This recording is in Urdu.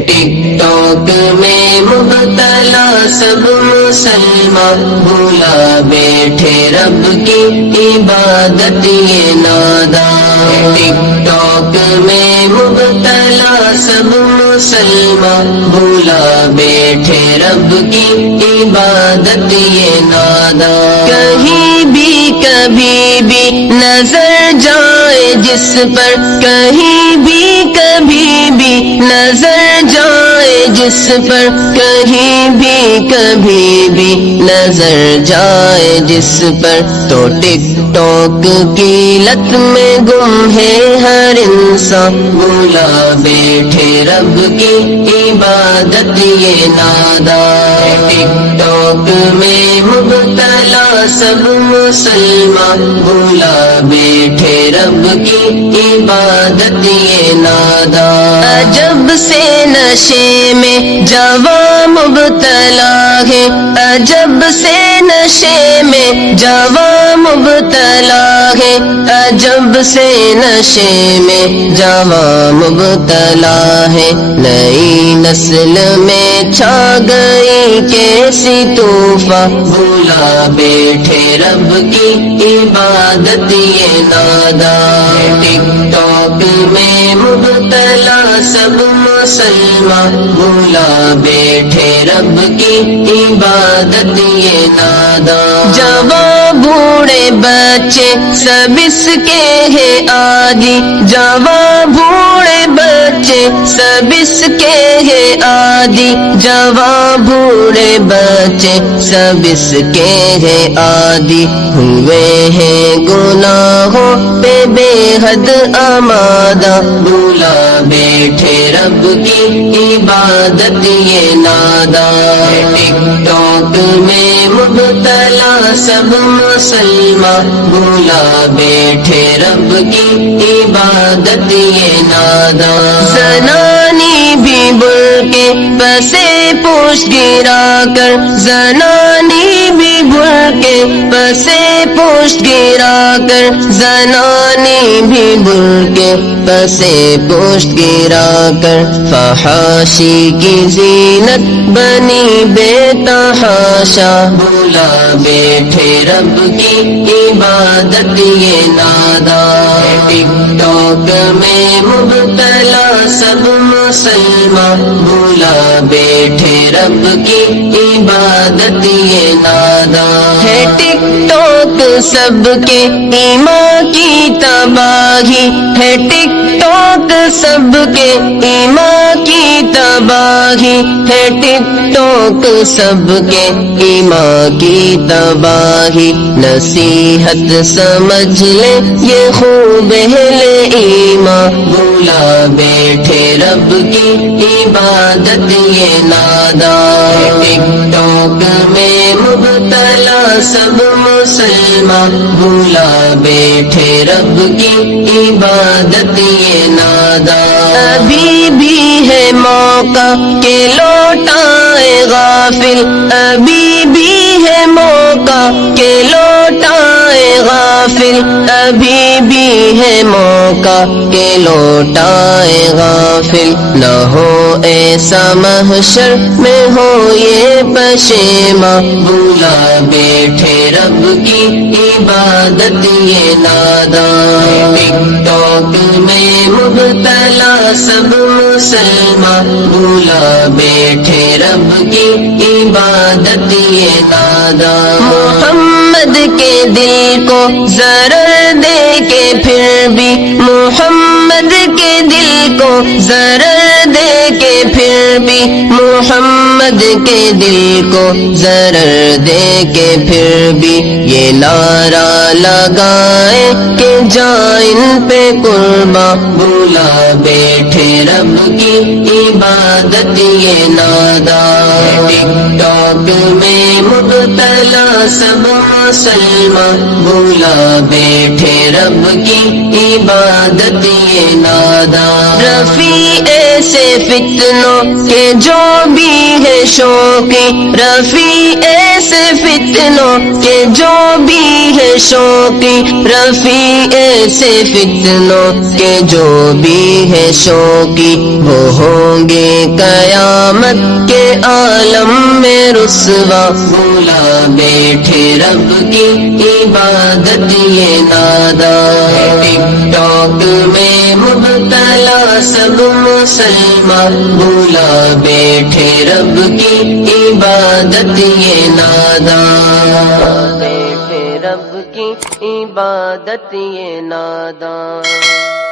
ٹک ٹاک میں مبتلا سب مسلمان بھولا بیٹھے رب کی عبادت یہ نادان ٹک ٹاک میں مبتلا سب مسلمان بھولا بیٹھے رب کی عبادت یہ نادان کہیں بھی کبھی بھی نظر جائے جس پر کہیں بھی کبھی بھی نظر جائے جس پر کہیں بھی کبھی بھی نظر جائے جس پر تو ٹک ٹاک کی لت میں گم ہے ہر انسان بھولا بیٹھے رب کی عبادت یہ نادان ٹک ٹاک میں مبتلا سب مسلمان بھولا بیٹھے رب کی عبادت یہ نادان عجب سے نشے میں جواں مبتلا ہے عجب سے نشے میں جواں مبتلا ہے عجب سے نشے میں جواں مبتلا ہے نئی نسل میں چھا گئی کیسی طوفان بھولا بیٹھے رب کی عبادت یہ نادان ٹک ٹاک میں مبتلا سب مسلمان بھولا بیٹھے رب کی عبادت یہ نادان جوان بوڑھے بچے سب اس کے ہیں عادی جوان بوڑھے بچے سب اس کے ہیں عادی جوان بوڑھے بچے سب اس کے ہیں عادی ہوئے ہیں گناہوں پہ بے حد آمادہ بھولا بیٹھے رب کی عبادت یہ نادان ٹک ٹاک میں مبتلا سب مسلمان بھولا بیٹھے رب کی عبادت یہ نادان زنانی بھی بھول کے پسے پوش گرا کر زنانی بھی بھول کے پسے پوش گرا کر زنانی بھی بھول کے پسے پوش گرا کر فحاشی کی زینت بنی بے تحاشا بھولا بیٹھے رب کی عبادت یہ نادان ٹک ٹاک میں مبتلا سب مسلمان بھولا بیٹھے رب کی عبادت یہ نادان ہے ٹک ٹاک سب کے ایمان کی تباہی ہے ٹک ٹاک سب کے ایمان کی تباہی ہے ٹک ٹاک سب کے ایمان کی تباہی نصیحت سمجھ لے یہ خوب اہل ایمان بھولا بیٹھے رب کی عبادت یہ نادان ٹک ٹاک میں مبتلا سب مسلمان بھولا بیٹھے رب کی عبادت یہ نادان ابھی بھی ہے موقع کہ لوٹائے غافل ابھی بھی ہے موقع کہ لوٹائے غافل ابھی بھی ہے موقع کہ لوٹائے غافل نہ ہو ایسا محشر میں ہو یہ پشیماں بھولا بیٹھے رب کی عبادت یہ نادان ٹک ٹاک میں مبتلا سب مسلمان بھولا بیٹھے رب کی عبادت یہ نادان محمد کے دل کو ضرر دے کے پھر بھی محمد کے دل کو ضرر دے کے پھر بھی محمد کے دل کو ضرر دے کے پھر بھی یہ نعرہ لگائے کہ جائن پہ قربان بھولا بیٹھے رب کی عبادت یہ نادان ٹک ٹاک میں مبتلا سب مسلمان بھولا بیٹھے رب کی عبادت یہ نادان رفیع ایسے فتنوں کے جو بھی ہے شوقی رفیع ایسے فتنوں کے جو بھی ہے شوقی رفیع ایسے فتنوں کے جو بھی ہے شوقی وہ ہوں گے عالم میں رسوا، بھولا بیٹھے رب کی عبادت یہ ناداں۔ ٹک ٹاک میں مبتلا سب مسلمان، بھولا بیٹھے رب کی عبادت یہ ناداں، بیٹھے رب کی عبادت یہ ناداں۔